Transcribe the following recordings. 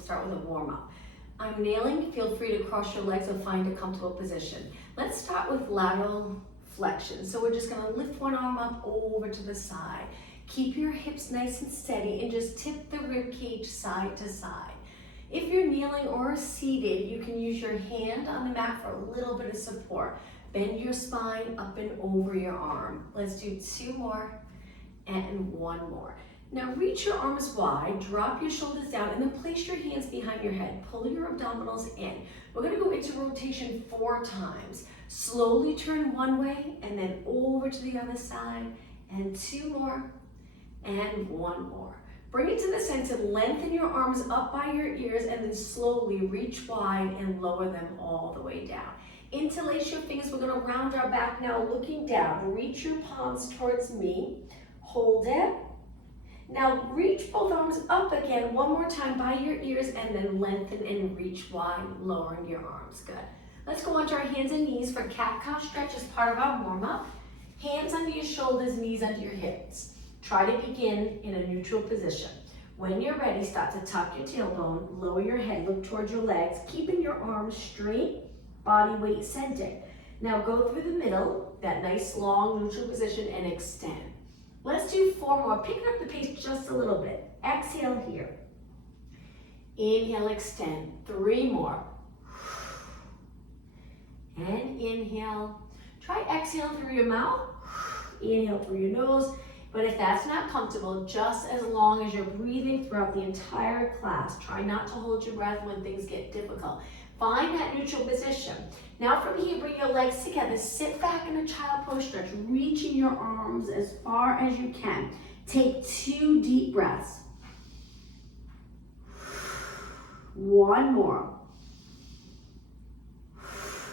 start with a warm-up. I'm kneeling. Feel free to cross your legs and find a comfortable position. Let's start with lateral flexion. So we're just gonna lift one arm up over to the side. Keep your hips nice and steady and just tip the rib cage side to side. If you're kneeling or seated, you can use your hand on the mat for a little bit of support. Bend your spine up and over your arm. Let's do 2 more and 1 more. Now reach your arms wide, drop your shoulders down, and then place your hands behind your head. Pull your abdominals in. We're gonna go into rotation 4 times. Slowly turn one way and then over to the other side, and 2 more and 1 more. Bring it to the center, lengthen your arms up by your ears, and then slowly reach wide and lower them all the way down. Interlace your fingers. We're gonna round our back now, looking down. Reach your palms towards me. Hold it. Now reach both arms up again, one more time by your ears, and then lengthen and reach wide, lowering your arms. Good. Let's go onto our hands and knees for cat-cow stretch as part of our warm-up. Hands under your shoulders, knees under your hips. Try to begin in a neutral position. When you're ready, start to tuck your tailbone, lower your head, look towards your legs, keeping your arms straight, body weight centered. Now go through the middle, that nice long neutral position, and extend. Let's do 4 more. Pick up the pace just a little bit. Exhale here. Inhale, extend. 3 more. And inhale. Try exhale through your mouth. Inhale through your nose. But if that's not comfortable, just as long as you're breathing throughout the entire class, try not to hold your breath when things get difficult. Find that neutral position. Now from here, bring your legs together. Sit back in a child pose stretch, reaching your arms as far as you can. Take 2 deep breaths. 1 more.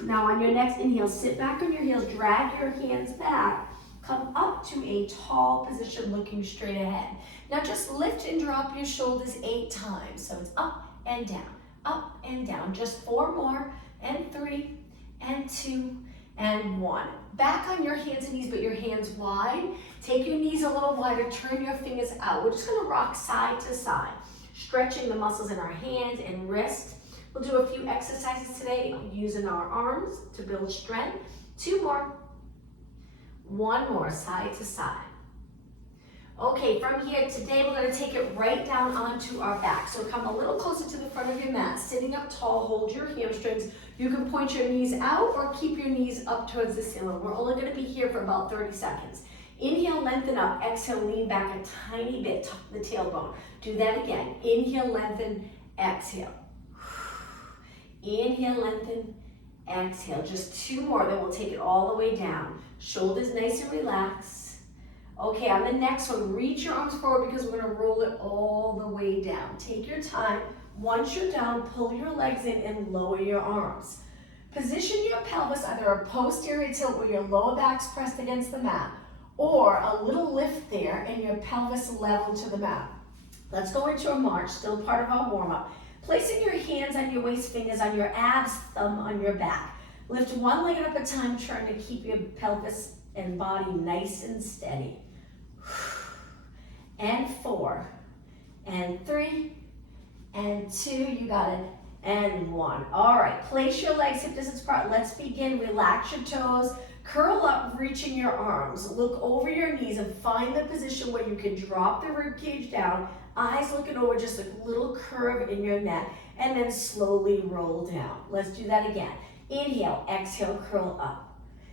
Now on your next inhale, sit back on your heels, drag your hands back. Come up to a tall position looking straight ahead. Now just lift and drop your shoulders 8 times. So it's up and down. Just 4 more, and 3, and 2, and 1. Back on your hands and knees, but your hands wide. Take your knees a little wider, turn your fingers out. We're just gonna rock side to side, stretching the muscles in our hands and wrist. We'll do a few exercises today using our arms to build strength. 2 more. 1 more, side to side. Okay, from here, today we're gonna take it right down onto our back. So come a little closer to the front of your mat. Sitting up tall, hold your hamstrings. You can point your knees out or keep your knees up towards the ceiling. We're only gonna be here for about 30 seconds. Inhale, lengthen up. Exhale, lean back a tiny bit, tuck the tailbone. Do that again. Inhale, lengthen, exhale. Inhale, lengthen, exhale. Just 2 more, then we'll take it all the way down. Shoulders nice and relaxed. Okay, on the next one, reach your arms forward because we're gonna roll it all the way down. Take your time. Once you're down, pull your legs in and lower your arms. Position your pelvis either a posterior tilt where your lower back's pressed against the mat, or a little lift there and your pelvis level to the mat. Let's go into a march, still part of our warm-up. Placing your hands on your waist, fingers on your abs, thumb on your back. Lift one leg at a time, trying to keep your pelvis and body nice and steady. And 4, and 3, and 2, you got it, and 1. All right, place your legs hip distance apart. Let's begin. Relax your toes, curl up, reaching your arms. Look over your knees and find the position where you can drop the rib cage down, eyes looking over, just a little curve in your neck, and then slowly roll down. Let's do that again. Inhale, exhale, curl up.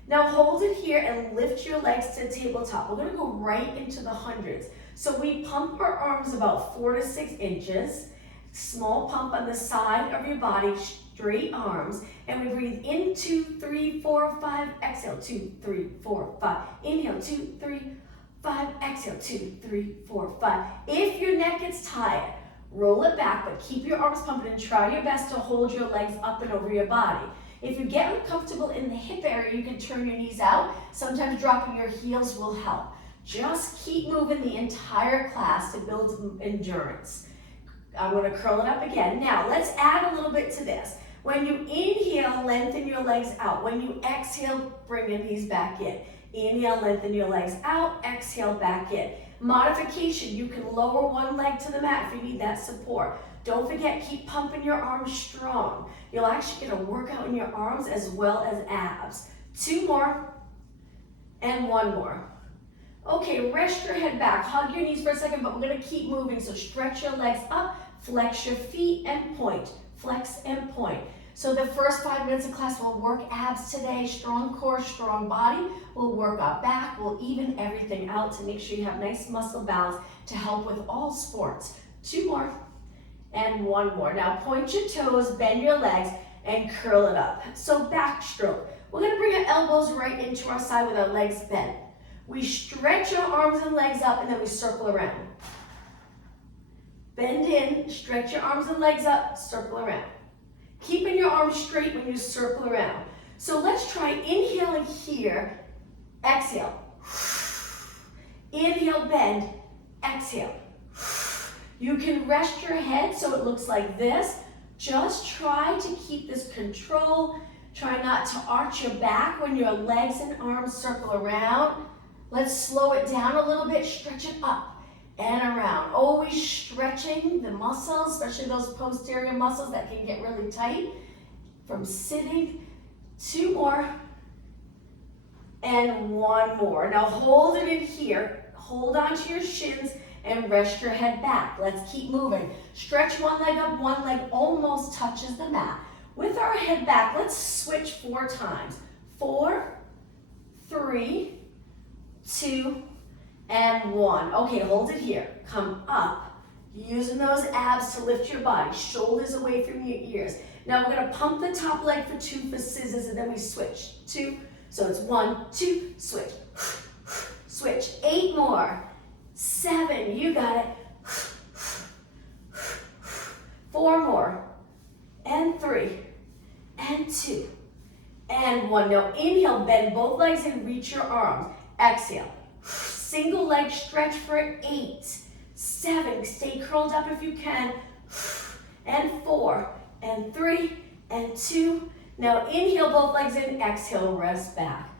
Now hold it here and lift your legs to tabletop. We're gonna go right into the hundreds. So we pump our arms about 4 to 6 inches. Small pump on the side of your body, straight arms. And we breathe in, 2, 3, 4, 5. Exhale, 2, 3, 4, 5. Inhale, 2, 3, 5. Exhale, 2, 3, 4, 5. If your neck gets tired, roll it back, but keep your arms pumping and try your best to hold your legs up and over your body. If you get uncomfortable in the hip area, you can turn your knees out. Sometimes dropping your heels will help. Just keep moving the entire class to build endurance. I'm going to curl it up again. Now, let's add a little bit to this. When you inhale, lengthen your legs out. When you exhale, bring your knees back in. Inhale, lengthen your legs out. Exhale, back in. Modification, you can lower one leg to the mat if you need that support. Don't forget, keep pumping your arms strong. You'll actually get a workout in your arms as well as abs. 2 more, and 1 more. Okay, rest your head back, hug your knees for a second, but we're gonna keep moving. So stretch your legs up, flex your feet, and point. Flex and point. So the first 5 minutes of class, we'll work abs today, strong core, strong body. We'll work our back, we'll even everything out to make sure you have nice muscle balance to help with all sports. 2 more, and 1 more. Now point your toes, bend your legs, and curl it up. So backstroke. We're gonna bring our elbows right into our side with our legs bent. We stretch our arms and legs up, and then we circle around. Bend in, stretch your arms and legs up, circle around. Keeping your arms straight when you circle around. So let's try inhaling here, exhale. Inhale, bend, exhale. You can rest your head so it looks like this. Just try to keep this control. Try not to arch your back when your legs and arms circle around. Let's slow it down a little bit, stretch it up and around. Always stretching the muscles, especially those posterior muscles that can get really tight from sitting. 2 more and 1 more. Now hold it in here. Hold onto your shins and rest your head back. Let's keep moving. Stretch one leg up, one leg almost touches the mat. With our head back, let's switch 4 times. 4, 3, 2, and 1. Okay, hold it here. Come up. Using those abs to lift your body. Shoulders away from your ears. Now we're gonna pump the top leg for 2 for scissors, and then we switch. 2, so it's 1, 2, switch. Switch. 8 more. 7, you got it. 4 more. And 3, and 2, and 1. Now inhale, bend both legs and reach your arms. Exhale. Single leg stretch for 8, 7, stay curled up if you can, and 4, and 3, and 2. Now inhale both legs in, exhale, rest back.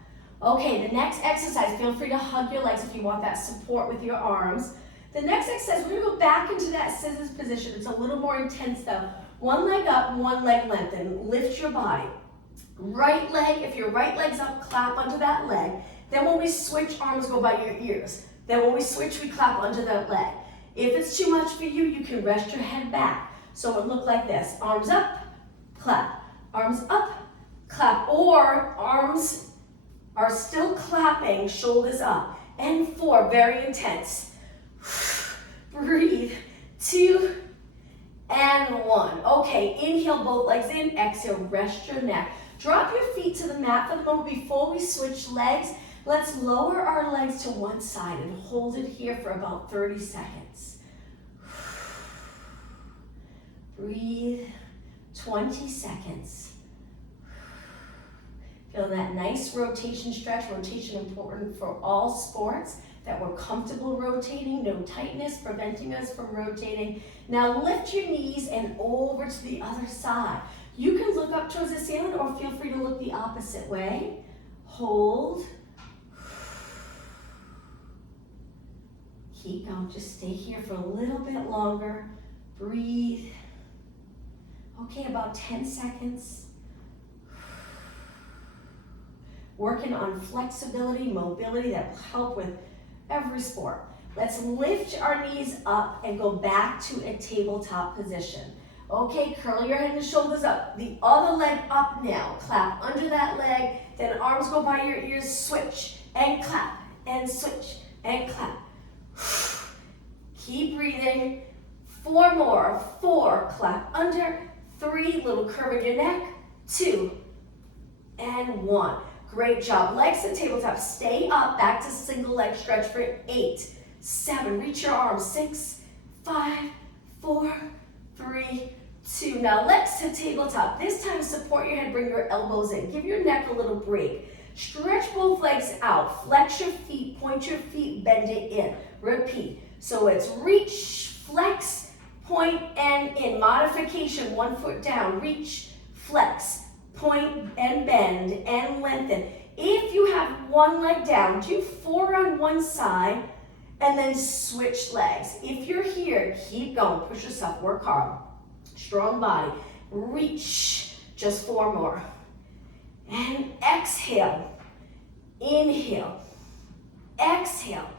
Okay, the next exercise, feel free to hug your legs if you want that support with your arms. The next exercise, we're gonna go back into that scissors position. It's a little more intense though. 1 leg up, 1 leg lengthen. Lift your body. Right leg, if your right leg's up, clap onto that leg. Then when we switch, arms go by your ears. Then when we switch, we clap onto that leg. If it's too much for you, you can rest your head back. So it look like this. Arms up, clap. Arms up, clap. Or arms are still clapping, shoulders up. And 4, very intense. Breathe. 2, and 1. Okay, inhale both legs in, exhale, rest your neck. Drop your feet to the mat for the moment before we switch legs. Let's lower our legs to one side and hold it here for about 30 seconds. Breathe. 20 seconds. Feel that nice rotation stretch. Rotation important for all sports, that we're comfortable rotating, no tightness preventing us from rotating. Now lift your knees and over to the other side. You can look up towards the ceiling or feel free to look the opposite way. Hold. Keep going, just stay here for a little bit longer. Breathe. Okay, about 10 seconds. Working on flexibility, mobility that will help with every sport. Let's lift our knees up and go back to a tabletop position. Okay, curl your head and shoulders up. The other leg up now. Clap under that leg, then arms go by your ears, switch, and clap, and switch, and clap. Keep breathing. 4 more. 4, clap under. 3, little curve in your neck. 2, and 1. Great job. Legs to tabletop. Stay up. Back to single leg stretch for 8, 7. Reach your arms. 6, 5, 4, 3, 2. Now legs to tabletop. This time support your head. Bring your elbows in. Give your neck a little break. Stretch both legs out. Flex your feet. Point your feet. Bend it in. Repeat. So it's reach, flex, point, and in. Modification. 1 foot down. Reach, flex, point and bend and lengthen. If you have 1 leg down, do 4 on one side and then switch legs. If you're here, keep going. Push yourself. Work hard. Strong body. Reach. Just 4 more. And exhale. Inhale. Exhale.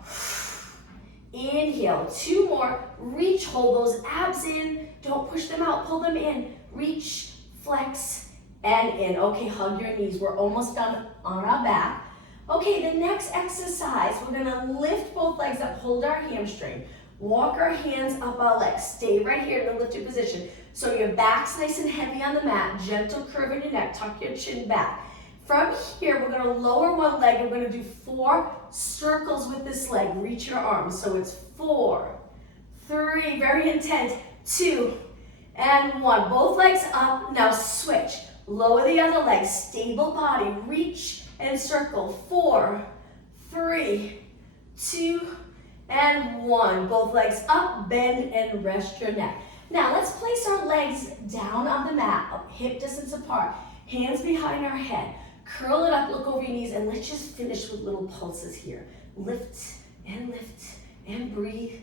Inhale. 2 more. Reach. Hold those abs in. Don't push them out. Pull them in. Reach. Flex. And in. Okay, hug your knees. We're almost done on our back. Okay, the next exercise, we're gonna lift both legs up, hold our hamstring, walk our hands up our legs, stay right here in the lifted position. So your back's nice and heavy on the mat, gentle curve in your neck, tuck your chin back. From here, we're gonna lower one leg, and we're gonna do 4 circles with this leg, reach your arms. So it's 4, 3, very intense, 2, and 1. Both legs up, now switch. Lower the other leg, stable body, reach and circle. 4, 3, 2, and 1. Both legs up, bend and rest your neck. Now let's place our legs down on the mat, hip distance apart, hands behind our head. Curl it up, look over your knees, and let's just finish with little pulses here. Lift and breathe.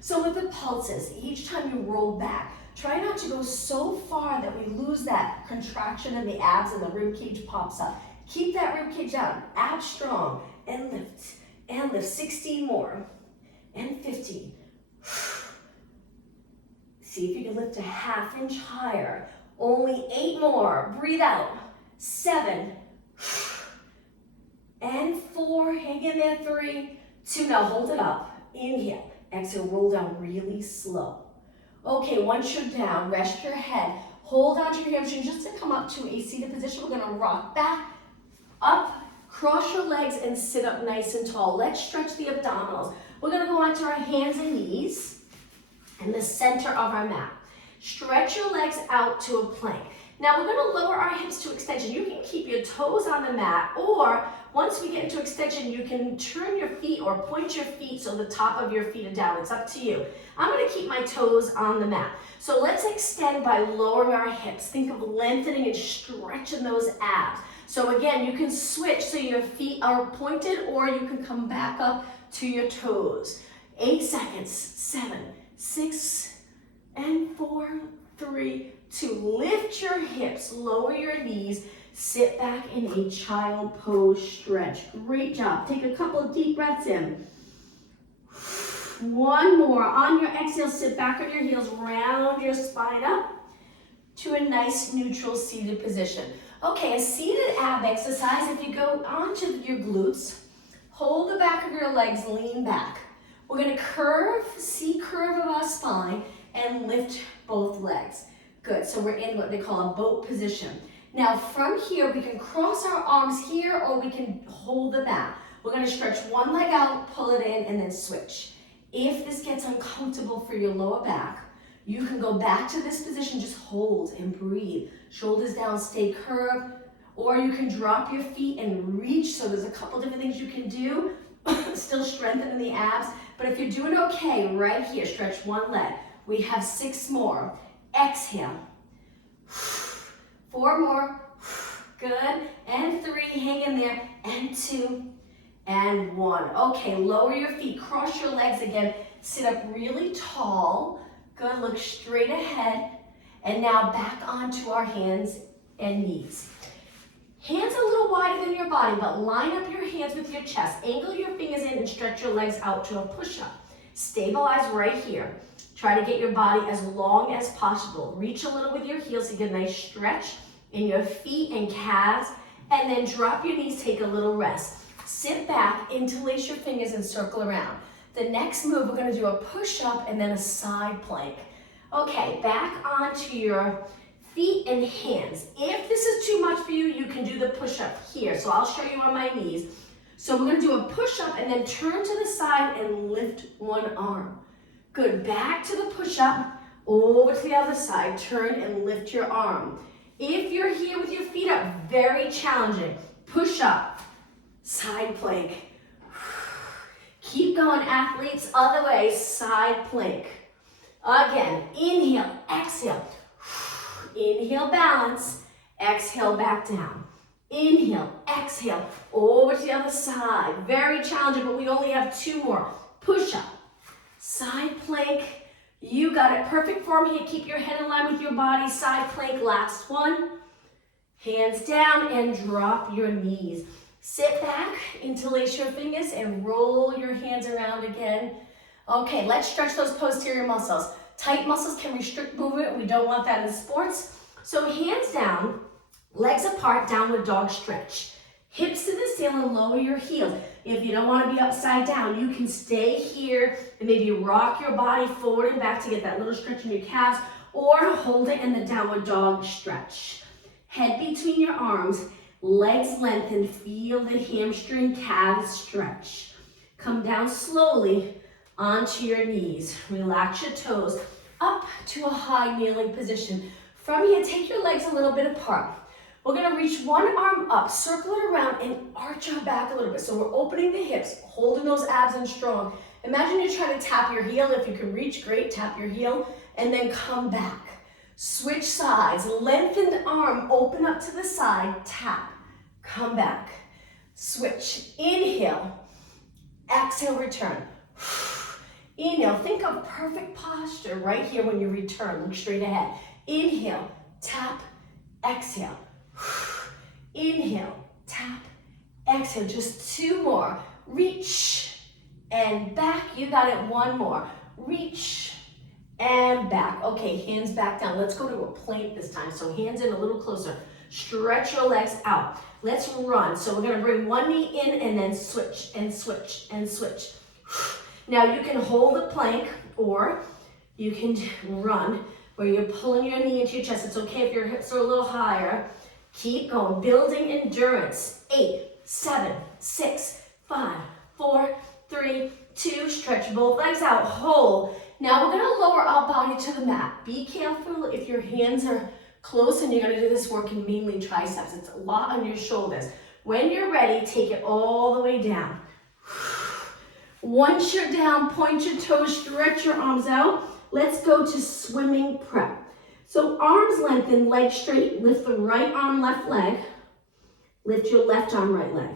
So with the pulses, each time you roll back, try not to go so far that we lose that contraction in the abs and the rib cage pops up. Keep that rib cage out, abs strong, and lift, and lift. 16 more, and 15. See if you can lift a ½ inch higher. Only 8 more, breathe out. 7, and 4, hang in there, 3, 2, now hold it up. Inhale, exhale, roll down really slow. Okay, once you're down, rest your head. Hold onto your hamstring just to come up to a seated position. We're gonna rock back, up, cross your legs, and sit up nice and tall. Let's stretch the abdominals. We're gonna go onto our hands and knees in the center of our mat. Stretch your legs out to a plank. Now we're gonna lower our hips to extension. You can keep your toes on the mat, or once we get into extension, you can turn your feet or point your feet so the top of your feet are down. It's up to you. I'm gonna keep my toes on the mat. So let's extend by lowering our hips. Think of lengthening and stretching those abs. So again, you can switch so your feet are pointed, or you can come back up to your toes. 8 seconds, 7, 6, and 4, 3, 2. Lift your hips, lower your knees, sit back in a child pose stretch. Great job. Take a couple of deep breaths in. 1 more. On your exhale, sit back on your heels, round your spine up to a nice neutral seated position. Okay, a seated ab exercise. If you go onto your glutes, hold the back of your legs, lean back. We're gonna curve, C-curve of our spine, and lift both legs. Good, so we're in what they call a boat position. Now from here, we can cross our arms here, or we can hold the mat. We're gonna stretch one leg out, pull it in, and then switch. If this gets uncomfortable for your lower back, you can go back to this position, just hold and breathe. Shoulders down, stay curved, or you can drop your feet and reach. So there's a couple different things you can do, still strengthening the abs. But if you're doing okay, right here, stretch one leg. We have 6 more. Exhale. 4 more. Good. And 3, hang in there. And 2, and 1. Okay, lower your feet, cross your legs again. Sit up really tall. Good, look straight ahead. And now back onto our hands and knees. Hands a little wider than your body, but line up your hands with your chest. Angle your fingers in and stretch your legs out to a push-up. Stabilize right here. Try to get your body as long as possible. Reach a little with your heels to get a nice stretch in your feet and calves, and then drop your knees, take a little rest. Sit back, interlace your fingers and circle around. The next move, we're gonna do a push-up and then a side plank. Okay, back onto your feet and hands. If this is too much for you, you can do the push-up here. So I'll show you on my knees. So we're gonna do a push-up and then turn to the side and lift one arm. Good, back to the push-up, over to the other side, turn and lift your arm. If you're here with your feet up, very challenging. Push-up, side plank. Keep going, athletes, other way, side plank. Again, inhale, exhale. Inhale, balance, exhale, back down. Inhale, exhale, over to the other side. Very challenging, but we only have 2 more. Push up, side plank, You got it. Perfect form here. Keep your head in line with your body. Side plank, last one. Hands down and drop your knees. Sit back, interlace your fingers and roll your hands around again. Okay, let's stretch those posterior muscles. Tight muscles can restrict movement. We don't want that in sports. So hands down, legs apart, downward dog stretch. Hips to the ceiling, lower your heels. If you don't want to be upside down, you can stay here and maybe rock your body forward and back to get that little stretch in your calves, or hold it in the downward dog stretch. Head between your arms, legs lengthen, feel the hamstring calves stretch. Come down slowly onto your knees. Relax your toes up to a high kneeling position. From here, take your legs a little bit apart. We're gonna reach one arm up, circle it around, and arch our back a little bit. So we're opening the hips, holding those abs in strong. Imagine you're trying to tap your heel. If you can reach, great, tap your heel, and then come back. Switch sides, lengthened arm, open up to the side, tap, come back. Switch, inhale, exhale, return. Inhale, think of perfect posture right here when you return, look straight ahead. Inhale, tap, exhale. Inhale, tap, exhale, just two more. Reach and back, you got it, one more. Reach and back. Okay, hands back down. Let's go to a plank this time. So hands in a little closer. Stretch your legs out. Let's run. So we're gonna bring one knee in and then switch and switch and switch. Now you can hold the plank or you can run where you're pulling your knee into your chest. It's okay if your hips are a little higher. Keep going, building endurance. 8, 7, 6, 5, 4, 3, 2. Stretch both legs out, hold. Now we're gonna lower our body to the mat. Be careful if your hands are close and you're gonna do this working mainly triceps. It's a lot on your shoulders. When you're ready, take it all the way down. Once you're down, point your toes, stretch your arms out. Let's go to swimming prep. So arms lengthen, legs straight, lift the right arm, left leg. Lift your left arm, right leg.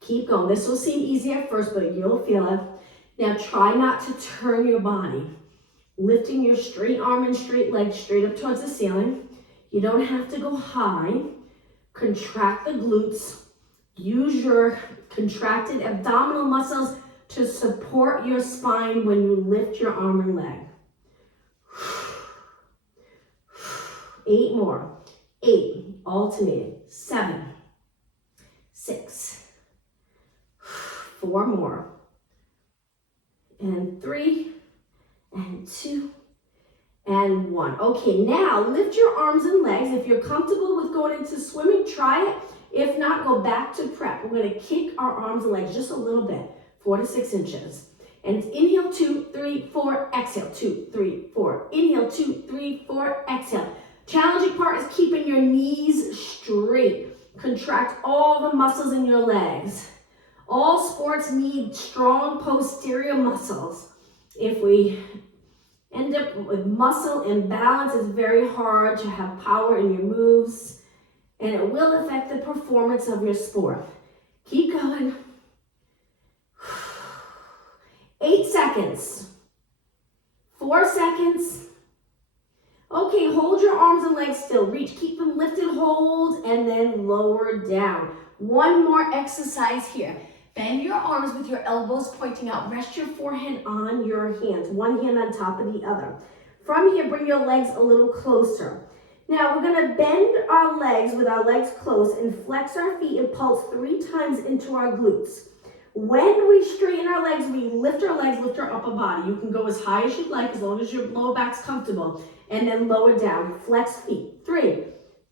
Keep going. This will seem easy at first, but you'll feel it. Now try not to turn your body. Lifting your straight arm and straight leg straight up towards the ceiling. You don't have to go high. Contract the glutes. Use your contracted abdominal muscles to support your spine when you lift your arm and leg. 8 more. 8, alternating. 7, 6, 4 more. And 3, and 2, and 1. Okay, now lift your arms and legs. If you're comfortable with going into swimming, try it. If not, go back to prep. We're gonna kick our arms and legs just a little bit, 4 to 6 inches. And inhale, 2, 3, 4, exhale, 2, 3, 4. Inhale, 2, 3, 4, exhale. Challenging part is keeping your knees straight. Contract all the muscles in your legs. All sports need strong posterior muscles. If we end up with muscle imbalance, it's very hard to have power in your moves, and it will affect the performance of your sport. Keep going. 8 seconds. 4 seconds. Okay, hold your arms and legs still. Reach, keep them lifted, hold, and then lower down. One more exercise here. Bend your arms with your elbows pointing out. Rest your forehead on your hands. One hand on top of the other. From here, bring your legs a little closer. Now, we're gonna bend our legs with our legs closed and flex our feet and pulse 3 times into our glutes. When we straighten our legs, we lift our legs, lift our upper body. You can go as high as you'd like, as long as your lower back's comfortable. And then lower down, flex feet. 3,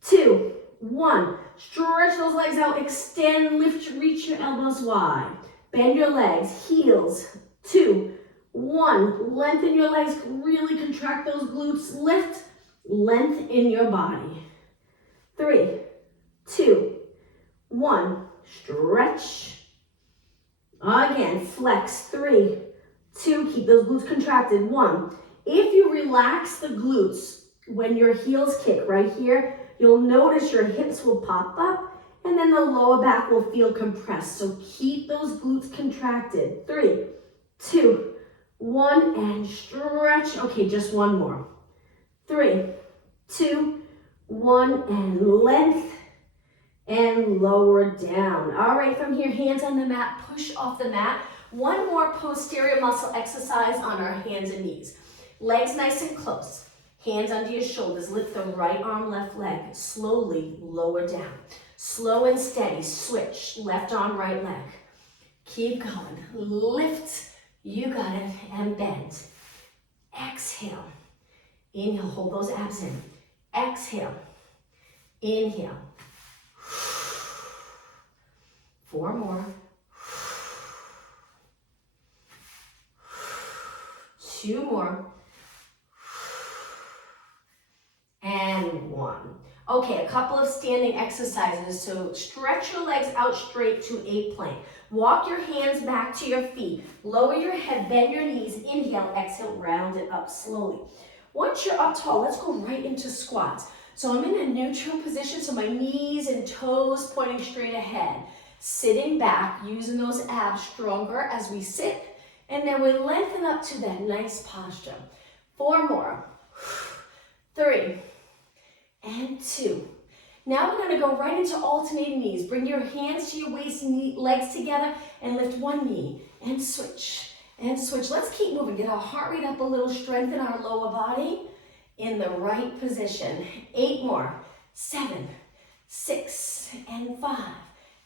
2, 1. Stretch those legs out, extend, lift, reach your elbows wide. Bend your legs, heels. 2, 1. Lengthen your legs, really contract those glutes. Lift, length in your body. 3, 2, 1. Stretch. Again, flex. 3, 2. Keep those glutes contracted. 1. If you relax the glutes when your heels kick right here, you'll notice your hips will pop up and then the lower back will feel compressed. So keep those glutes contracted. 3, 2, 1, and stretch. Okay, just one more. 3, 2, 1, and length, and lower down. All right, from here, hands on the mat, push off the mat. One more posterior muscle exercise on our hands and knees. Legs nice and close. Hands under your shoulders. Lift the right arm, left leg. Slowly lower down. Slow and steady. Switch. Left arm, right leg. Keep going. Lift. You got it. And bend. Exhale. Inhale. Hold those abs in. Exhale. Inhale. 4 more. 2 more. And 1. Okay, a couple of standing exercises. So stretch your legs out straight to a plank. Walk your hands back to your feet. Lower your head, bend your knees. Inhale, exhale, round it up slowly. Once you're up tall, let's go right into squats. So I'm in a neutral position, so my knees and toes pointing straight ahead. Sitting back, using those abs stronger as we sit. And then we lengthen up to that nice posture. 4 more. 3. And 2. Now we're going to go right into alternating knees. Bring your hands to your waist, legs together, and lift one knee. And switch. And switch. Let's keep moving. Get our heart rate up a little. Strengthen our lower body in the right position. 8 more. 7, 6, and 5,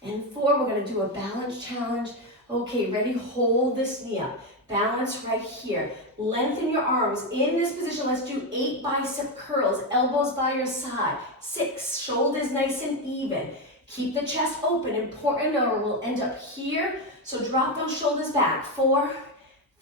and 4. We're going to do a balance challenge. Okay, ready? Hold this knee up. Balance right here. Lengthen your arms. In this position, let's do 8 bicep curls. Elbows by your side. 6, shoulders nice and even. Keep the chest open. Important, or we'll end up here. So drop those shoulders back. 4,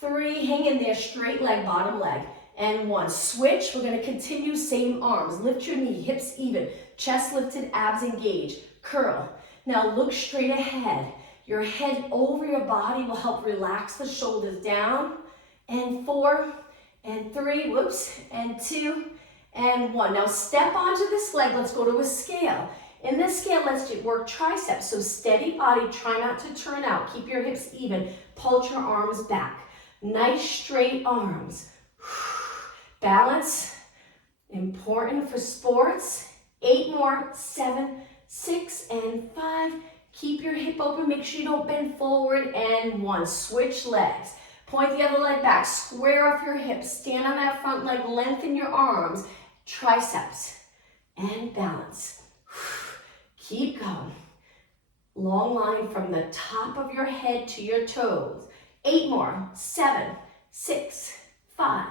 3, hang in there. Straight leg, bottom leg. And 1. Switch. We're going to continue. Same arms. Lift your knee. Hips even. Chest lifted. Abs engaged. Curl. Now look straight ahead. Your head over your body will help relax the shoulders down. And 4, and 3, whoops, and 2, and 1. Now step onto this leg. Let's go to a scale. In this scale, let's work triceps. So steady body, try not to turn out. Keep your hips even. Pulse your arms back. Nice straight arms. Balance, important for sports. 8 more, 7, 6, and 5. Keep your hip open, make sure you don't bend forward, and 1. Switch legs. Point the other leg back, square off your hips, stand on that front leg, lengthen your arms, triceps, and balance. Keep going. Long line from the top of your head to your toes. 8 more, 7, 6, 5,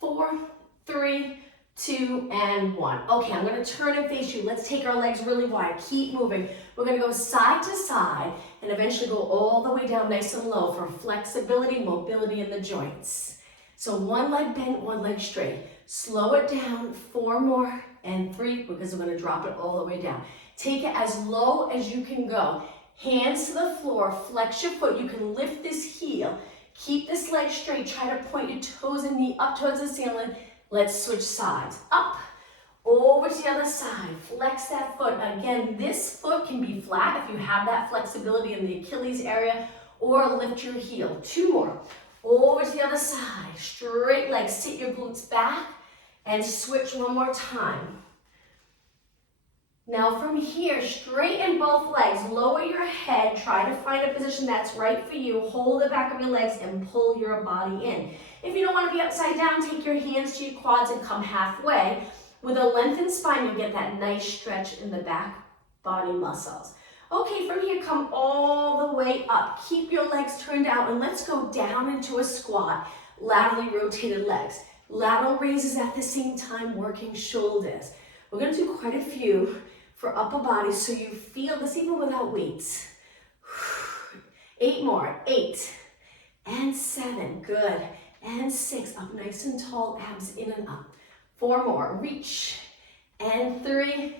4, 3, 2, and 1. Okay, I'm going to turn and face you. Let's take our legs really wide. Keep moving. We're going to go side to side and eventually go all the way down nice and low for flexibility, mobility in the joints. So 1 leg bent, 1 leg straight. Slow it down. 4 more, and 3, because we're going to drop it all the way down. Take it as low as you can go. Hands to the floor. Flex your foot. You can lift this heel. Keep this leg straight. Try to point your toes and knee up towards the ceiling. Let's switch sides. Up, over to the other side. Flex that foot. Again, this foot can be flat if you have that flexibility in the Achilles area, or lift your heel. 2 more. Over to the other side. Straight leg. Sit your glutes back and switch 1 more time. Now from here, straighten both legs. Lower your head. Try to find a position that's right for you. Hold the back of your legs and pull your body in. If you don't want to be upside down, take your hands to your quads and come halfway. With a lengthened spine, you'll get that nice stretch in the back body muscles. Okay, from here, come all the way up. Keep your legs turned out, and let's go down into a squat. Laterally rotated legs. Lateral raises at the same time, working shoulders. We're going to do quite a few for upper body, so you feel this even without weights. 8 more. 8, and 7. Good. And 6, up nice and tall, abs in and up. 4 more, reach, and 3.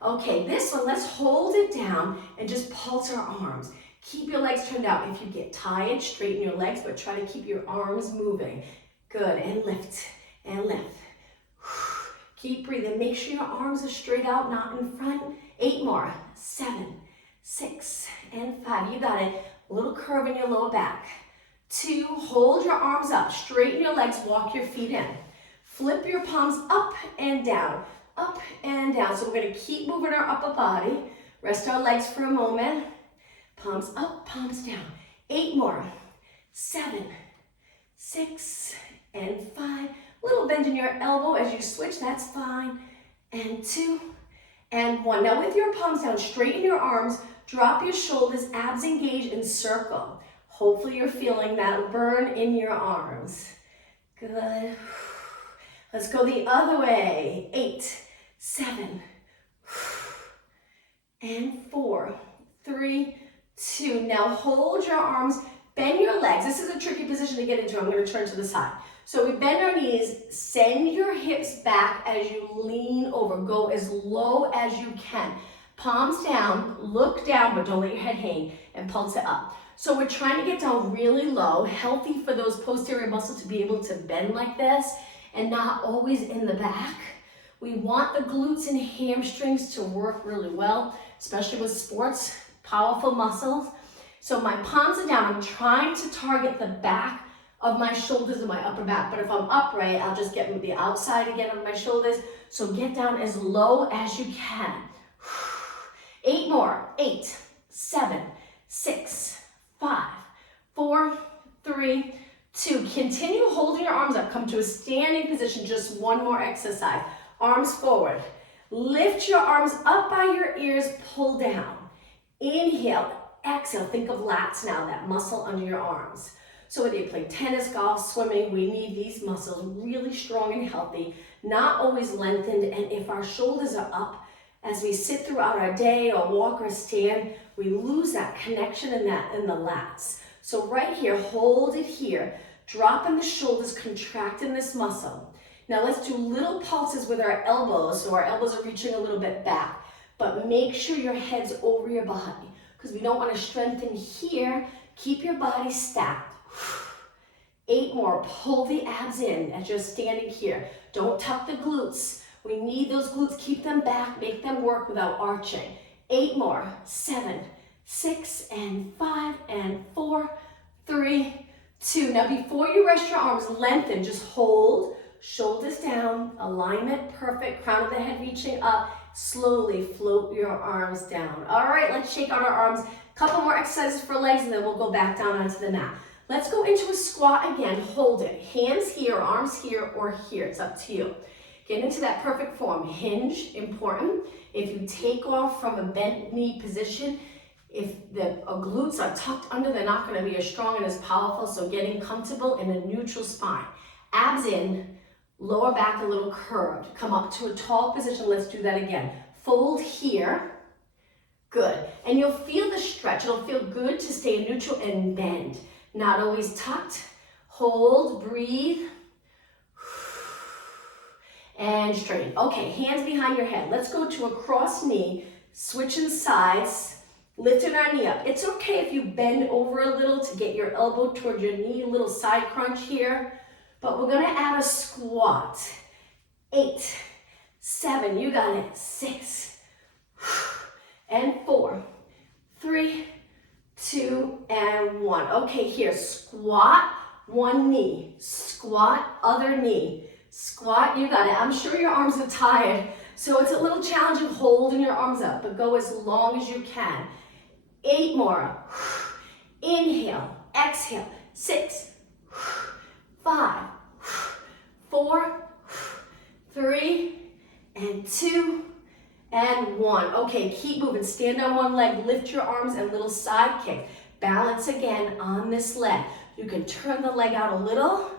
Okay, this one, let's hold it down and just pulse our arms. Keep your legs turned out. If you get tired, straighten your legs, but try to keep your arms moving. Good, and lift, and lift. Keep breathing. Make sure your arms are straight out, not in front. 8 more, 7, 6, and 5. You got it. A little curve in your lower back. 2, hold your arms up, straighten your legs, walk your feet in. Flip your palms up and down, up and down. So we're gonna keep moving our upper body. Rest our legs for a moment. Palms up, palms down. 8 more. 7, 6, and 5. Little bend in your elbow as you switch, that's fine. And 2, and 1. Now with your palms down, straighten your arms, drop your shoulders, abs engage, and circle. Hopefully you're feeling that burn in your arms. Good. Let's go the other way. 8, 7, and 4, 3, 2. Now hold your arms, bend your legs. This is a tricky position to get into. I'm going to turn to the side. So we bend our knees, send your hips back as you lean over. Go as low as you can. Palms down, look down, but don't let your head hang, and pulse it up. So we're trying to get down really low, healthy for those posterior muscles to be able to bend like this and not always in the back. We want the glutes and hamstrings to work really well, especially with sports, powerful muscles. So my palms are down. I'm trying to target the back of my shoulders and my upper back, but if I'm upright, I'll just get with the outside again of my shoulders. So get down as low as you can. 8 more. 8, 7, 6, 5, 4, 3, 2. Continue holding your arms up. Come to a standing position. Just one more exercise. Arms forward. Lift your arms up by your ears. Pull down. Inhale. Exhale. Think of lats now, that muscle under your arms. So whether you play tennis, golf, swimming, we need these muscles really strong and healthy, not always lengthened. And if our shoulders are up as we sit throughout our day or walk or stand, we lose that connection in the lats. So right here, hold it here. Drop in the shoulders, contracting this muscle. Now let's do little pulses with our elbows. So our elbows are reaching a little bit back, but make sure your head's over your body because we don't want to strengthen here. Keep your body stacked. 8 more. Pull the abs in as you're standing here. Don't tuck the glutes. We need those glutes. Keep them back. Make them work without arching. 8 more. 7, 6, and 5, and 4, 3, 2. Now before you rest your arms, lengthen. Just hold. Shoulders down. Alignment perfect. Crown of the head reaching up. Slowly float your arms down. All right, let's shake out our arms. Couple more exercises for legs, and then we'll go back down onto the mat. Let's go into a squat again. Hold it. Hands here, arms here, or here. It's up to you. Get into that perfect form. Hinge, important. If you take off from a bent knee position, if the glutes are tucked under, they're not going to be as strong and as powerful. So getting comfortable in a neutral spine. Abs in, lower back a little curved. Come up to a tall position. Let's do that again. Fold here. Good. And you'll feel the stretch. It'll feel good to stay neutral and bend. Not always tucked. Hold, breathe. And straighten. Okay, hands behind your head. Let's go to a cross knee. Switching sides. Lifting our knee up. It's okay if you bend over a little to get your elbow toward your knee. A little side crunch here. But we're going to add a squat. 8, 7, you got it. 6, and 4, 3, 2, and 1. Okay, here, squat, one knee, squat, other knee, squat, you got it. I'm sure your arms are tired, so it's a little challenging holding your arms up, but go as long as you can. 8 more. Inhale, exhale. 6, 5, 4, 3, and 2, and 1. Okay, keep moving. Stand on one leg, lift your arms, and little side kick. Balance again on this leg. You can turn the leg out a little.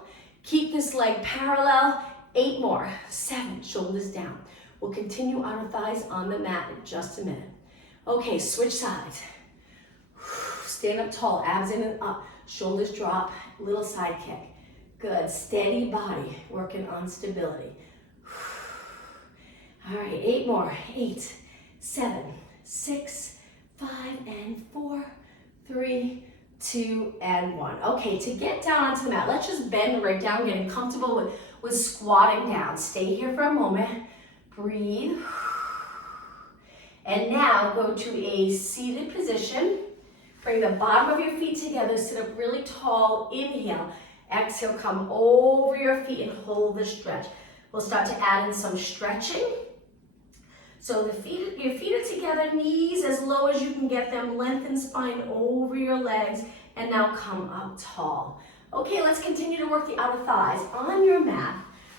Keep this leg parallel. 8 more. 7, shoulders down. We'll continue our thighs on the mat in just a minute. Okay, switch sides. Stand up tall, abs in and up. Shoulders drop, little side kick. Good, steady body, working on stability. All right, 8 more. 8, 7, 6, 5, and 4, 3, 2, and 1. Okay, to get down onto the mat, let's just bend right down, getting comfortable with squatting down. Stay here for a moment. Breathe. And now go to a seated position. Bring the bottom of your feet together, sit up really tall, inhale. Exhale, come over your feet and hold the stretch. We'll start to add in some stretching. So your feet are together, knees as low as you can get them, lengthen spine over your legs, and now come up tall. Okay, let's continue to work the outer thighs. On your mat,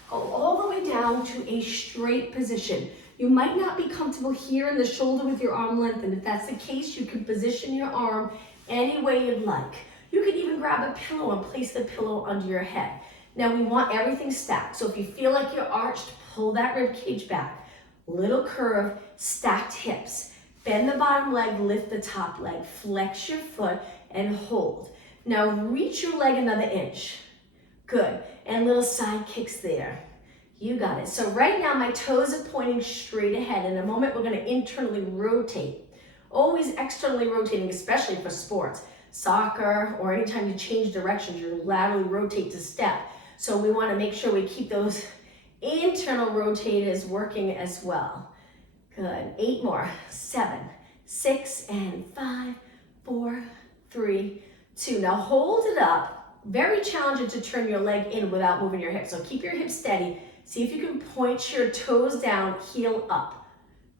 go all the way down to a straight position. You might not be comfortable here in the shoulder with your arm lengthened. If that's the case, you can position your arm any way you'd like. You can even grab a pillow and place the pillow under your head. Now we want everything stacked. So if you feel like you're arched, pull that rib cage back. Little curve, stacked hips. Bend the bottom leg, lift the top leg. Flex your foot and hold. Now reach your leg another inch. Good. And little side kicks there. You got it. So right now my toes are pointing straight ahead. In a moment we're going to internally rotate. Always externally rotating, especially for sports. Soccer, or anytime you change directions, you laterally rotate to step. So we want to make sure we keep those internal rotators working as well. Good. 8 more. 7, 6, and 5, 4, 3, 2. Now hold it up. Very challenging to turn your leg in without moving your hips. So keep your hips steady. See if you can point your toes down, heel up.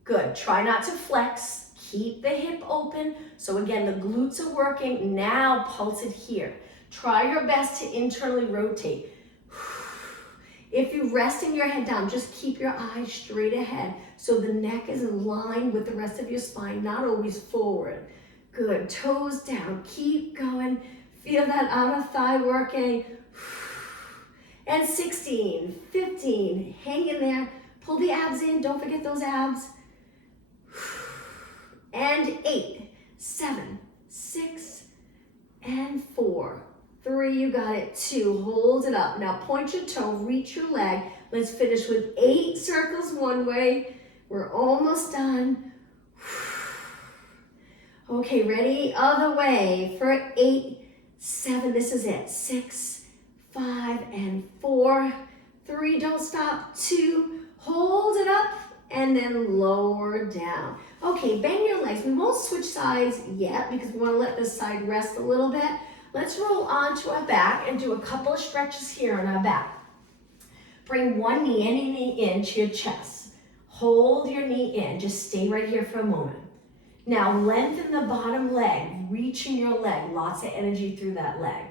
Good. Try not to flex. Keep the hip open. So again, the glutes are working. Now pulse it here. Try your best to internally rotate. If you're resting your head down, just keep your eyes straight ahead so the neck is in line with the rest of your spine, not always forward. Good. Toes down. Keep going. Feel that outer thigh working. And 16, 15, hang in there. Pull the abs in. Don't forget those abs. And 8, 7, 6, and 4, 3, you got it, 2, hold it up. Now point your toe, reach your leg. Let's finish with 8 circles one way. We're almost done. Okay, ready? Other way for 8, 7, this is it. 6, 5, and 4, 3, don't stop, 2, hold it up, and then lower down. Okay, bend your legs. We won't switch sides yet because we want to let this side rest a little bit. Let's roll onto our back and do a couple of stretches here on our back. Bring one knee, any knee into your chest. Hold your knee in. Just stay right here for a moment. Now lengthen the bottom leg, reaching your leg. Lots of energy through that leg.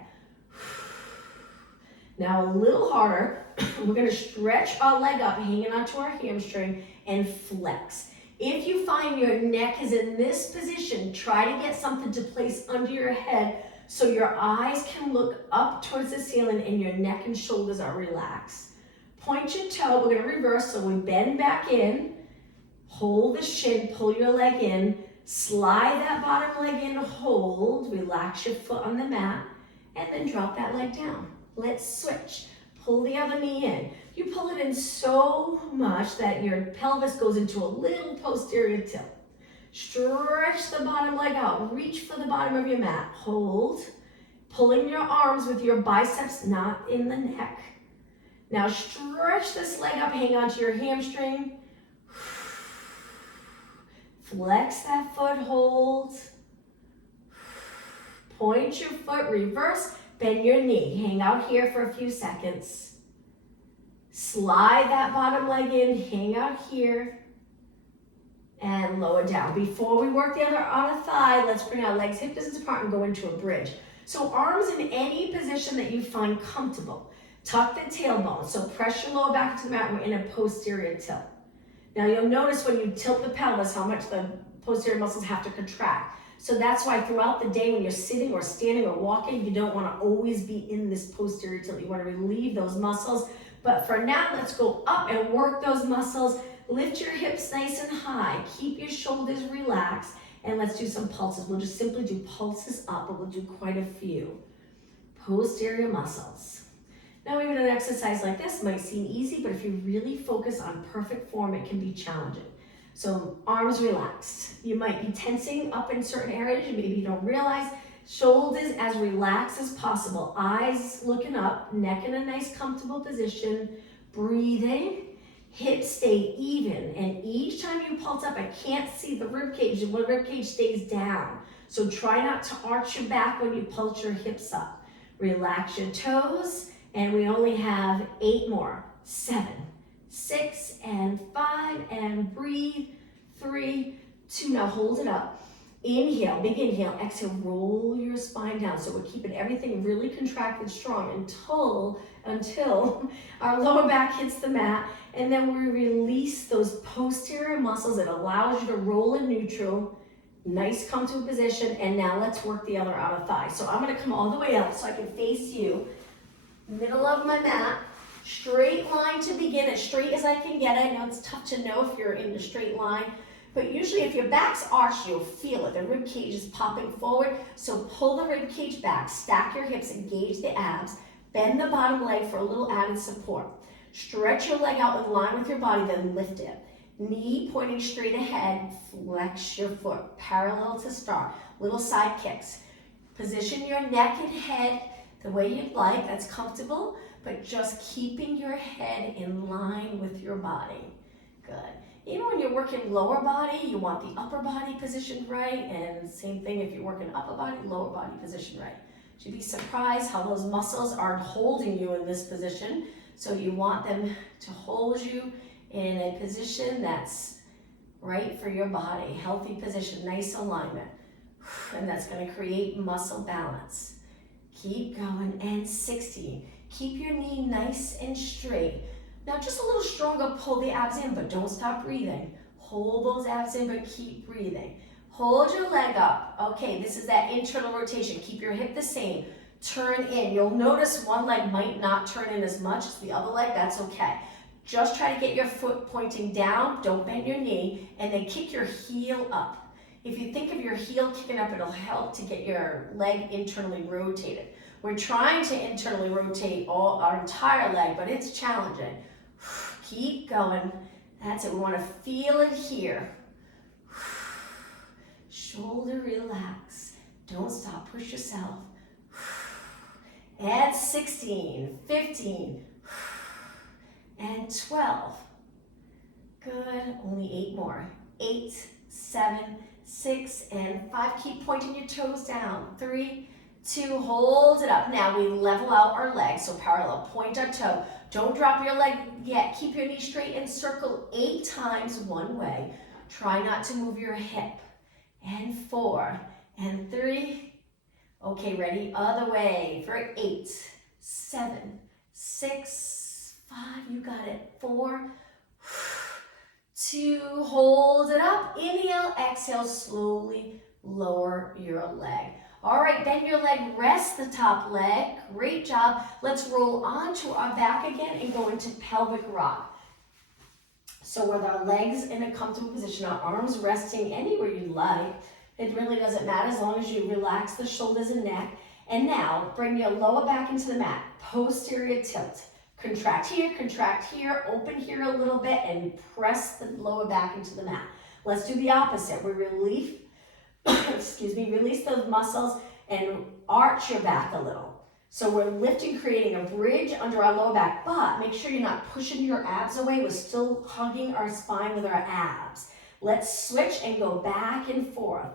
Now a little harder. We're going to stretch our leg up, hanging onto our hamstring, and flex. If you find your neck is in this position, try to get something to place under your head so your eyes can look up towards the ceiling and your neck and shoulders are relaxed. Point your toe. We're going to reverse, so we bend back in. Hold the shin, pull your leg in. Slide that bottom leg in, hold. Relax your foot on the mat, and then drop that leg down. Let's switch. Pull the other knee in. You pull it in so much that your pelvis goes into a little posterior tilt. Stretch the bottom leg out. Reach for the bottom of your mat. Hold. Pulling your arms with your biceps, not in the neck. Now stretch this leg up, hang onto your hamstring. Flex that foot, hold. Point your foot, reverse. Bend your knee. Hang out here for a few seconds. Slide that bottom leg in, hang out here, and lower down. Before we work the other outer thigh, let's bring our legs hip distance apart and go into a bridge. So arms in any position that you find comfortable. Tuck the tailbone, so press your lower back into the mat. We're in a posterior tilt. Now you'll notice when you tilt the pelvis how much the posterior muscles have to contract. So that's why throughout the day when you're sitting or standing or walking, you don't want to always be in this posterior tilt. You want to relieve those muscles. But for now, let's go up and work those muscles. Lift your hips nice and high. Keep your shoulders relaxed. And let's do some pulses. We'll just simply do pulses up, but we'll do quite a few. Posterior muscles. Now even an exercise like this might seem easy, but if you really focus on perfect form, it can be challenging. So arms relaxed. You might be tensing up in certain areas, maybe you don't realize. Shoulders as relaxed as possible. Eyes looking up, neck in a nice comfortable position. Breathing. Hips stay even. And each time you pulse up, I can't see the rib cage. The rib cage stays down. So try not to arch your back when you pulse your hips up. Relax your toes, and we only have 8 more. 7, 6, and 5, and breathe. 3, 2, now hold it up. Inhale, big inhale, exhale, roll your spine down. So we're keeping everything really contracted strong until our lower back hits the mat, and then we release those posterior muscles. It allows you to roll in neutral, nice comfortable position, and now let's work the other outer thigh. So I'm gonna come all the way up so I can face you, middle of my mat, straight line to begin, as straight as I can get. I know it's tough to know if you're in the straight line, but usually if your back's arched, you'll feel it. The rib cage is popping forward, so pull the rib cage back, stack your hips, engage the abs, bend the bottom leg for a little added support. Stretch your leg out in line with your body, then lift it. Knee pointing straight ahead, flex your foot, parallel to start. Little side kicks. Position your neck and head the way you'd like, that's comfortable, but just keeping your head in line with your body. Good. Even when you're working lower body, you want the upper body positioned right, and same thing if you're working upper body, lower body positioned right. You'd be surprised how those muscles aren't holding you in this position, so you want them to hold you in a position that's right for your body. Healthy position, nice alignment, and that's going to create muscle balance. Keep going, and 16. Keep your knee nice and straight. Now just a little stronger, pull the abs in, but don't stop breathing. Hold those abs in, but keep breathing. Hold your leg up. Okay, this is that internal rotation. Keep your hip the same. Turn in. You'll notice one leg might not turn in as much as the other leg. That's okay. Just try to get your foot pointing down. Don't bend your knee, and then kick your heel up. If you think of your heel kicking up, it'll help to get your leg internally rotated. We're trying to internally rotate our entire leg, but it's challenging. Keep going. That's it. We want to feel it here. Shoulder relax. Don't stop. Push yourself. And 16, 15, and 12. Good. Only 8 more. 8, 7, 6, and 5. Keep pointing your toes down. 3, 2, hold it up. Now we level out our legs, so parallel. Point our toe. Don't drop your leg yet. Keep your knee straight and circle 8 times one way. Try not to move your hip. And 4, and 3. Okay, ready? Other way for 8, 7, 6, 5. You got it. 4, 2, hold it up. Inhale, exhale, slowly lower your leg. All right, bend your leg, rest the top leg. Great job. Let's roll onto our back again and go into pelvic rock. So with our legs in a comfortable position, our arms resting anywhere you like. It really doesn't matter as long as you relax the shoulders and neck. And now bring your lower back into the mat. Posterior tilt. Contract here, open here a little bit, and press the lower back into the mat. Let's do the opposite. We release those muscles and arch your back a little. So we're lifting, creating a bridge under our lower back, but make sure you're not pushing your abs away. We're still hugging our spine with our abs. Let's switch and go back and forth.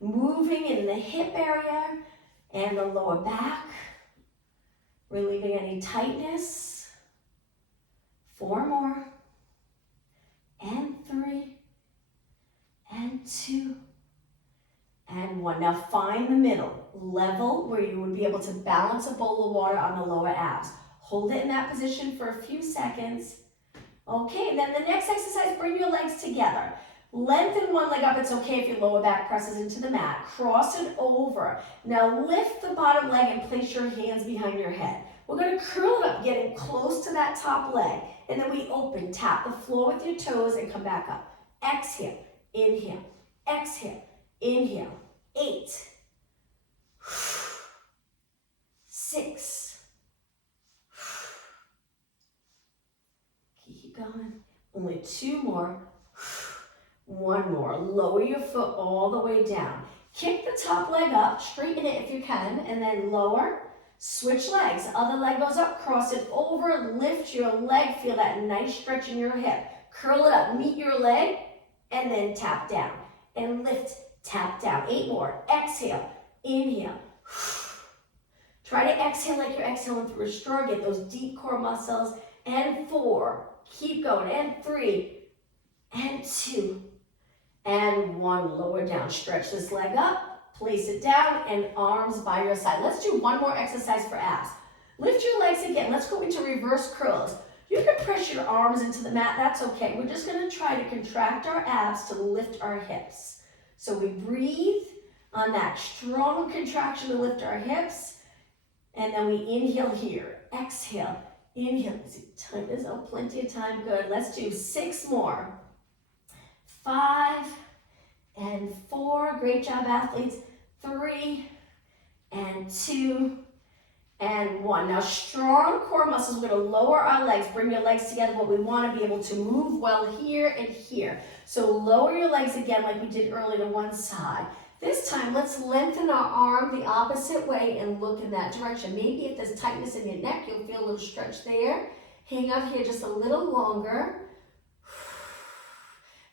Moving in the hip area and the lower back, relieving any tightness. 4 more, and 3, and 2, and 1. Now find the middle, level where you would be able to balance a bowl of water on the lower abs. Hold it in that position for a few seconds. Okay, then the next exercise, bring your legs together. Lengthen one leg up. It's okay if your lower back presses into the mat. Cross it over. Now lift the bottom leg and place your hands behind your head. We're going to curl it up, getting close to that top leg. And then we open, tap the floor with your toes and come back up. Exhale, inhale, exhale, inhale. 8, 6. Keep going. Only 2 more. 1 more. Lower your foot all the way down. Kick the top leg up, straighten it if you can, and then lower. Switch legs. Other leg goes up, cross it over, lift your leg, feel that nice stretch in your hip. Curl it up, meet your leg, and then tap down. And lift tap down. 8 more. Exhale, inhale. Try to exhale like you're exhaling through a straw. Get those deep core muscles. And 4. Keep going. And 3. And 2. And 1. Lower down. Stretch this leg up. Place it down. And arms by your side. Let's do one more exercise for abs. Lift your legs again. Let's go into reverse curls. You can press your arms into the mat. That's okay. We're just going to try to contract our abs to lift our hips. So we breathe on that strong contraction to lift our hips. And then we inhale here, exhale, inhale. Time is up, plenty of time, good. Let's do 6 more. 5 and 4, great job athletes. 3 and 2 and 1. Now strong core muscles, we're gonna lower our legs, bring your legs together, but we wanna be able to move well here and here. So lower your legs again like we did earlier to one side. This time, let's lengthen our arm the opposite way and look in that direction. Maybe if there's tightness in your neck, you'll feel a little stretch there. Hang out here just a little longer.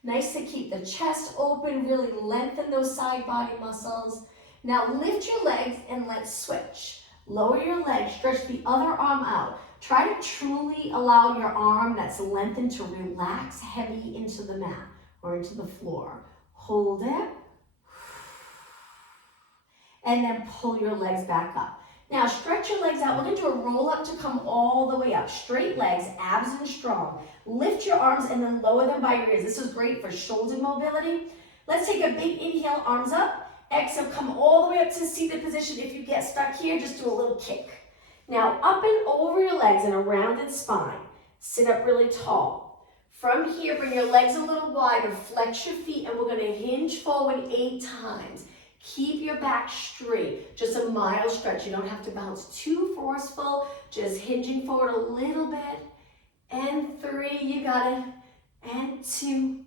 Nice to keep the chest open, really lengthen those side body muscles. Now lift your legs and let's switch. Lower your legs, stretch the other arm out. Try to truly allow your arm that's lengthened to relax heavy into the mat or into the floor. Hold it. And then pull your legs back up. Now stretch your legs out. We're going to do a roll up to come all the way up. Straight legs, abs and strong. Lift your arms and then lower them by your ears. This is great for shoulder mobility. Let's take a big inhale, arms up. Exhale, come all the way up to seated position. If you get stuck here, just do a little kick. Now up and over your legs in a rounded spine. Sit up really tall. From here, bring your legs a little wider. Flex your feet and we're going to hinge forward 8 times. Keep your back straight, just a mild stretch. You don't have to bounce too forceful, just hinging forward a little bit. And 3, you got it. And 2,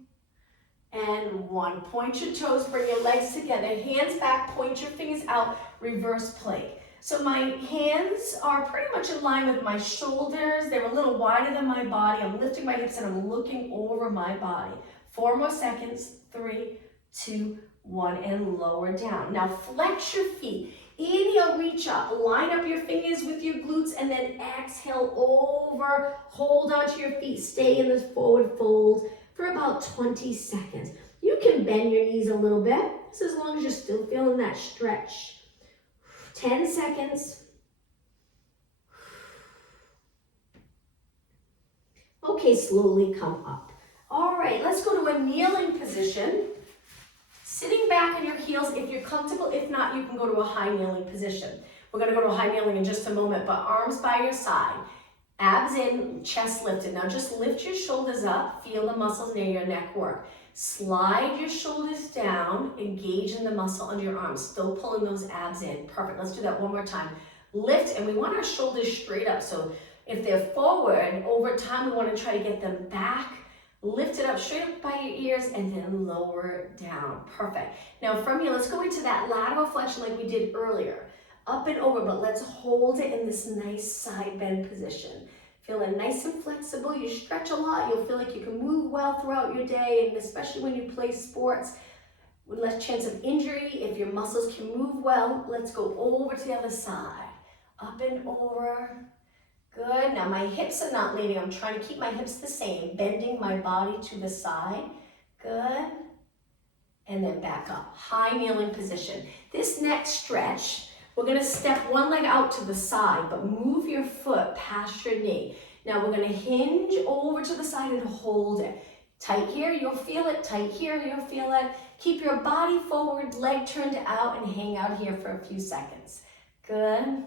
and 1. Point your toes, bring your legs together. Hands back, point your fingers out, reverse plank. So my hands are pretty much in line with my shoulders. They're a little wider than my body. I'm lifting my hips and I'm looking over my body. 4 more seconds. 3, 2, 1, and lower down. Now flex your feet. Inhale, reach up. Line up your fingers with your glutes and then exhale over. Hold onto your feet. Stay in this forward fold for about 20 seconds. You can bend your knees a little bit, just as long as you're still feeling that stretch. 10 seconds. Okay, slowly come up. All right, let's go to a kneeling position. Sitting back on your heels if you're comfortable. If not, you can go to a high kneeling position. We're going to go to a high kneeling in just a moment, but arms by your side. Abs in, chest lifted. Now just lift your shoulders up. Feel the muscles near your neck work. Slide your shoulders down. Engage in the muscle under your arms. Still pulling those abs in. Perfect. Let's do that one more time. Lift, and we want our shoulders straight up. So if they're forward, over time we want to try to get them back. Lift it up straight up by your ears and then lower down. Perfect. Now from here, let's go into that lateral flexion like we did earlier. Up and over, but let's hold it in this nice side bend position. Feeling nice and flexible. You stretch a lot. You'll feel like you can move well throughout your day, and especially when you play sports with less chance of injury. If your muscles can move well, let's go over to the other side. Up and over. Good. Now my hips are not leaning. I'm trying to keep my hips the same, bending my body to the side. Good. And then back up. High kneeling position. This next stretch, we're going to step one leg out to the side, but move your foot past your knee. Now we're going to hinge over to the side and hold it. Tight here, you'll feel it. Tight here, you'll feel it. Keep your body forward, leg turned out, and hang out here for a few seconds. Good.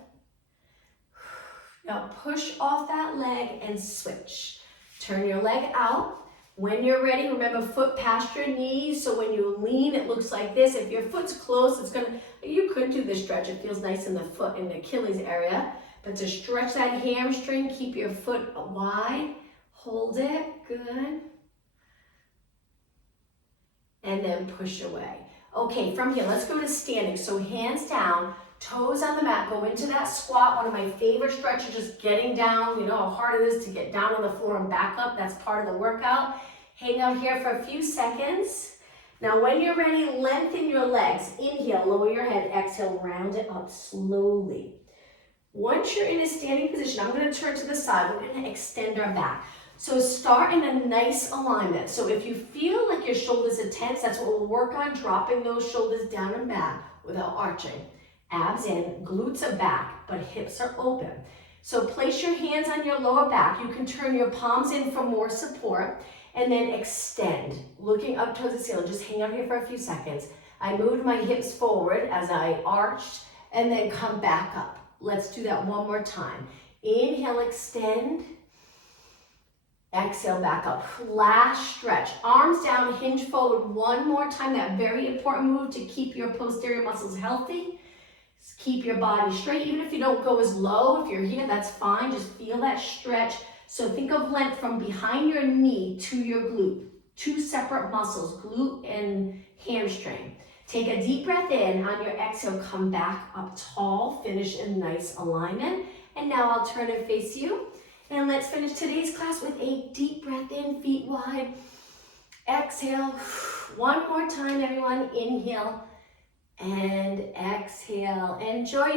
Now push off that leg and switch. Turn your leg out. When you're ready, remember foot past your knees. So when you lean, it looks like this. If your foot's close, you could do this stretch. It feels nice in the foot, in the Achilles area. But to stretch that hamstring, keep your foot wide. Hold it, good. And then push away. Okay, from here, let's go to standing. So hands down. Toes on the mat, go into that squat. One of my favorite stretches, just getting down. You know how hard it is to get down on the floor and back up. That's part of the workout. Hang out here for a few seconds. Now when you're ready, lengthen your legs. Inhale, lower your head. Exhale, round it up slowly. Once you're in a standing position, I'm going to turn to the side. We're going to extend our back. So start in a nice alignment. So if you feel like your shoulders are tense, that's what we'll work on, dropping those shoulders down and back without arching. Abs in, glutes are back, but hips are open. So place your hands on your lower back. You can turn your palms in for more support and then extend, looking up towards the ceiling. Just hang out here for a few seconds. I moved my hips forward as I arched and then come back up. Let's do that one more time. Inhale, extend. Exhale, back up. Last stretch. Arms down, hinge forward one more time. That very important move to keep your posterior muscles healthy. Keep your body straight. Even if you don't go as low, if you're here, that's fine. Just feel that stretch. So think of length from behind your knee to your glute. Two separate muscles, glute and hamstring. Take a deep breath in. On your exhale, come back up tall. Finish in nice alignment. And now I'll turn and face you. And let's finish today's class with a deep breath in, feet wide. Exhale. One more time, everyone. Inhale and exhale. Enjoy